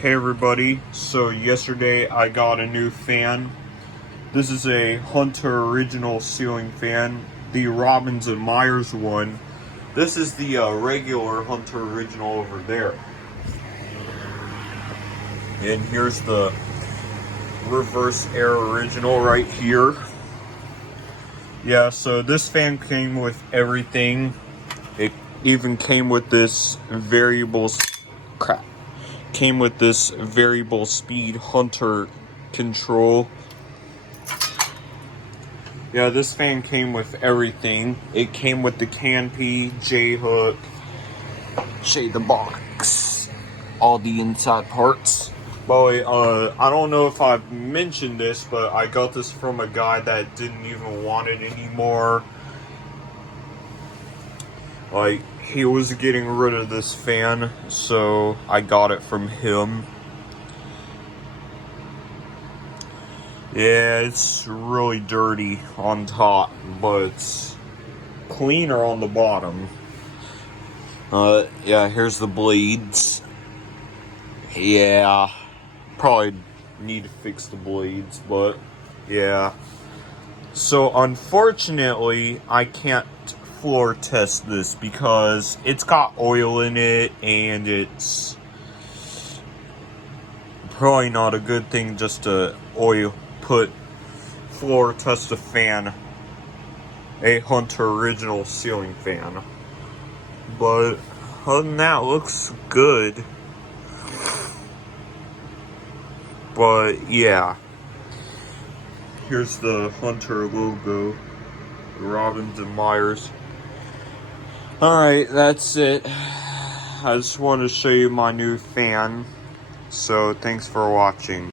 Hey everybody, so yesterday I got a new fan. This is a Hunter original ceiling fan, the Robbins and Myers one. This is the regular Hunter original over there. And here's the reverse air original right here. Yeah, so this fan came with everything. It even came with this variable speed Hunter control. Yeah, this fan came with everything. It came with the canopy, J-hook, the box, all the inside parts. Boy, I don't know if I've mentioned this, but I got this from a guy that didn't even want it anymore. Like, he was getting rid of this fan, so I got it from him. Yeah, it's really dirty on top, but it's cleaner on the bottom. Yeah, here's the blades. Yeah, probably need to fix the blades, but yeah. So unfortunately, I can't floor test this because it's got oil in it, and it's probably not a good thing just to floor test a fan, a Hunter original ceiling fan. But other than that, it looks good. But yeah, here's the Hunter logo, Robbins and Myers. Alright, that's it. I just wanted to show you my new fan. So thanks for watching.